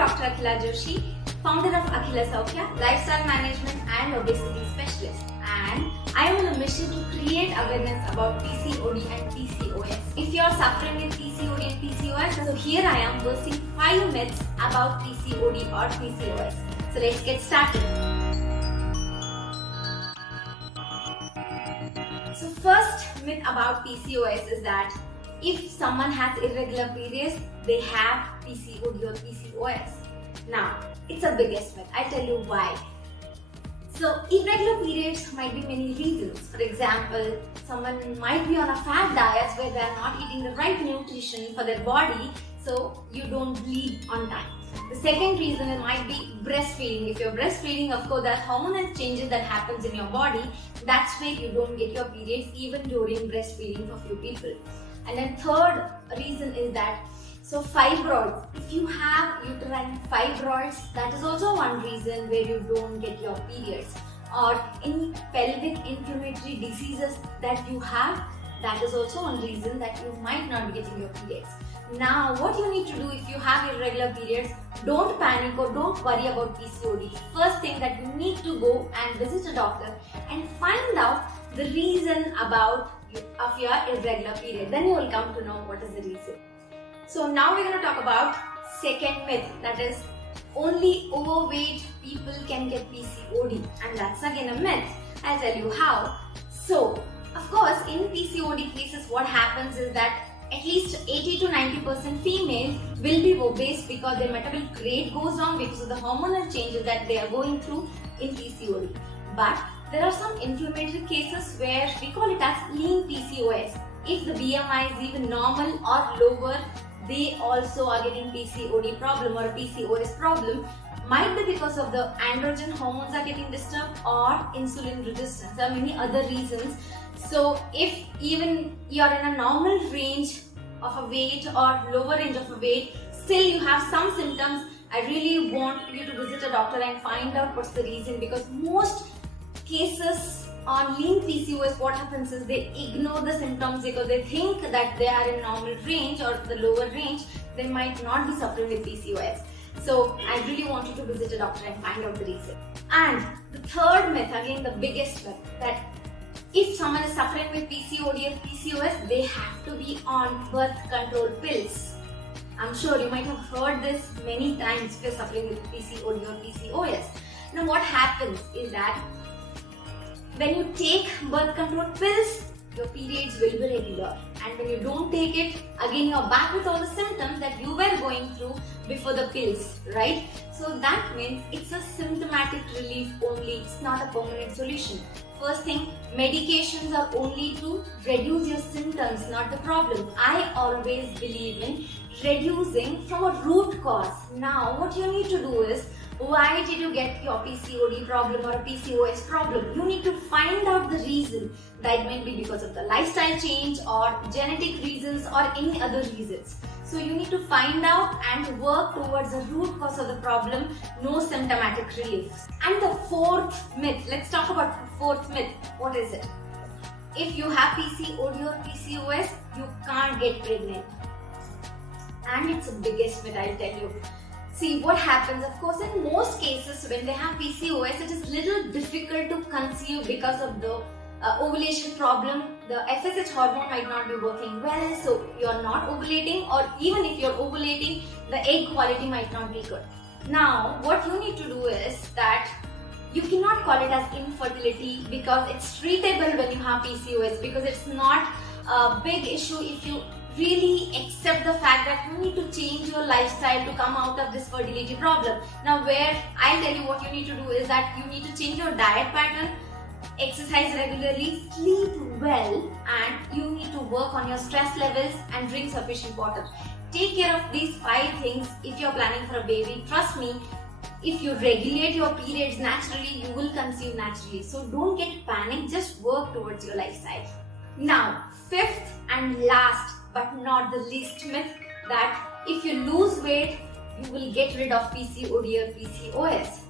Dr. Akhila Joshi, founder of Akhila Saukhya, lifestyle management and obesity specialist, and I am on a mission to create awareness about PCOD and PCOS. If you are suffering with PCOD and PCOS, so here I am bursting 5 myths about PCOD or PCOS. So let's get started. So first myth about PCOS is that if someone has irregular periods, they have PCOD or PCOS. Now, it's a biggest myth. I'll tell you why. So, irregular periods might be many reasons. For example, someone might be on a fat diet where they are not eating the right nutrition for their body, so you don't bleed on time. The second reason it might be breastfeeding. If you're breastfeeding, of course, there are hormonal changes that happens in your body. That's where you don't get your periods even during breastfeeding for few people. And then third reason is that fibroids. If you have uterine fibroids, that is also one reason where you don't get your periods. Or any pelvic inflammatory diseases that you have, that is also one reason that you might not be getting your periods. Now, what you need to do if you have irregular periods, don't panic or don't worry about PCOD. First thing that you need to go and visit a doctor and find out the reason of your irregular period. Then you will come to know what is the reason. So now we're going to talk about second myth, that is only overweight people can get PCOD, and that's again a myth. I'll tell you how. So of course in PCOD cases what happens is that at least 80 to 90% females will be obese because their metabolic rate goes down because of the hormonal changes that they are going through in PCOD. But there are some inflammatory cases where we call it as lean PCOS. If the BMI is even normal or lower, they also are getting PCOD problem or PCOS problem. Might be because of the androgen hormones are getting disturbed or insulin resistance. There are many other reasons. So if even you are in a normal range of a weight or lower range of a weight, still you have some symptoms, I really want you to visit a doctor and find out what's the reason, because most cases on lean PCOS, what happens is they ignore the symptoms because they think that they are in normal range or the lower range. They might not be suffering with PCOS. So I really want you to visit a doctor and find out the reason. And the third myth, again the biggest myth, that if someone is suffering with PCOD or PCOS, they have to be on birth control pills. I'm sure you might have heard this many times if you're suffering with PCOD or PCOS. Now what happens is that when you take birth control pills, your periods will be regular, and when you don't take it, again you're back with all the symptoms that you were going through before the pills, right? So that means it's a symptomatic relief only, it's not a permanent solution. First thing, medications are only to reduce your symptoms, not the problem. I always believe in reducing from a root cause. Now what you need to do is, why did you get your PCOD problem or a PCOS problem? You need to find out the reason. That may be because of the lifestyle change or genetic reasons or any other reasons. So you need to find out and work towards the root cause of the problem, no symptomatic relief. And the fourth myth, let's talk about the fourth myth. What is it? If you have PCOD or PCOS, you can't get pregnant. And it's the biggest myth, I'll tell you. See what happens, of course, in most cases when they have PCOS, it is little difficult to conceive because of the ovulation problem. The FSH hormone might not be working well, so you're not ovulating, or even if you're ovulating, the egg quality might not be good. Now, what you need to do is that you cannot call it as infertility because it's treatable when you have PCOS, because it's not a big issue if you really accept the fact that you need to change your lifestyle to come out of this fertility problem. Now where I'll tell you what you need to do is that you need to change your diet pattern, exercise regularly, sleep well, and you need to work on your stress levels and drink sufficient water. Take care of these 5 things if you're planning for a baby. Trust me, if you regulate your periods naturally, you will conceive naturally. So don't get panicked, just work towards your lifestyle. Now, fifth and last but not the least myth, that if you lose weight, you will get rid of PCOD or PCOS.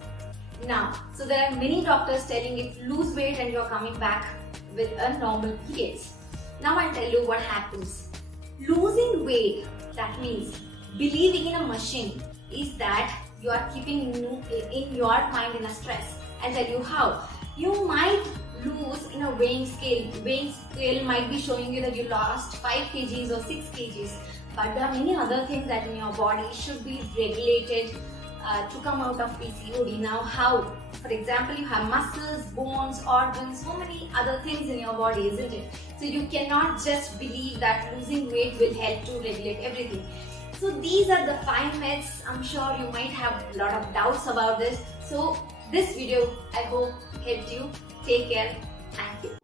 Now, so there are many doctors telling if you lose weight and you're coming back with a normal periods. Now I'll tell you what happens. Losing weight, that means believing in a machine, is that you are keeping in your mind in a stress. I'll tell you how. You might lose in a weighing scale. Weighing scale might be showing you that you lost 5 kgs or 6 kgs. But there are many other things that in your body should be regulated to come out of PCOD. Now how? For example, you have muscles, bones, organs, so many other things in your body, isn't it? So you cannot just believe that losing weight will help to regulate everything. So these are the 5 myths. I'm sure you might have a lot of doubts about this. So this video, I hope, helped you. Take care. Thank you.